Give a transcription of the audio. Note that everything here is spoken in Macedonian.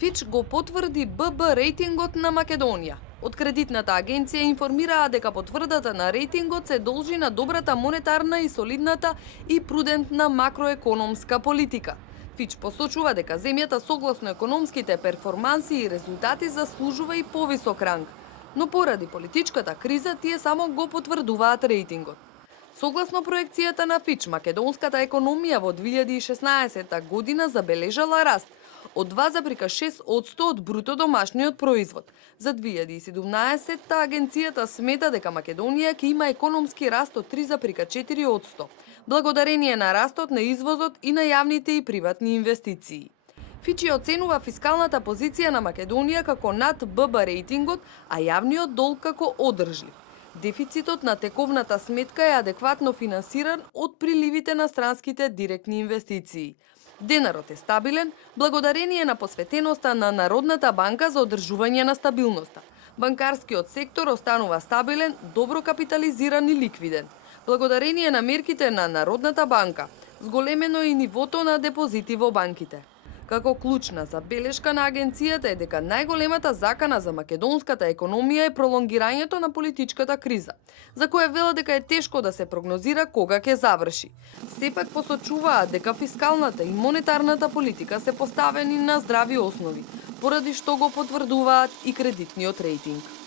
Фич го потврди ББ рейтингот на Македонија. Од кредитната агенција информираа дека потврдата на рейтингот се должи на добрата монетарна и солидната и прудентна макроекономска политика. Фич посочува дека земјата согласно економските перформанси и резултати заслужува и повисок ранг, но поради политичката криза тие само го потврдуваат рейтингот. Согласно проекцијата на Фич, македонската економија во 2016 година забележала раст од 2,6% од бруто домашниот производ. За 2017 агенцијата смета дека Македонија ќе има економски раст од 3,4%, благодарение на растот на извозот и на јавните и приватни инвестиции. Фич ја оценува фискалната позиција на Македонија како над ББ рейтингот, а јавниот долг како одржлив. Дефицитот на тековната сметка е адекватно финансиран од приливите на странските директни инвестиции. Денарот е стабилен благодарение на посветеноста на Народната банка за одржување на стабилноста. Банкарскиот сектор останува стабилен, добро капитализиран и ликвиден. Благодарение на мерките на Народната банка, зголемено и нивото на депозити во банките. Како клучна забелешка на агенцијата е дека најголемата закана за македонската економија е пролонгирањето на политичката криза, за која вела дека е тешко да се прогнозира кога ќе заврши. Сепак посочуваат дека фискалната и монетарната политика се поставени на здрави основи, поради што го потврдуваат и кредитниот рейтинг.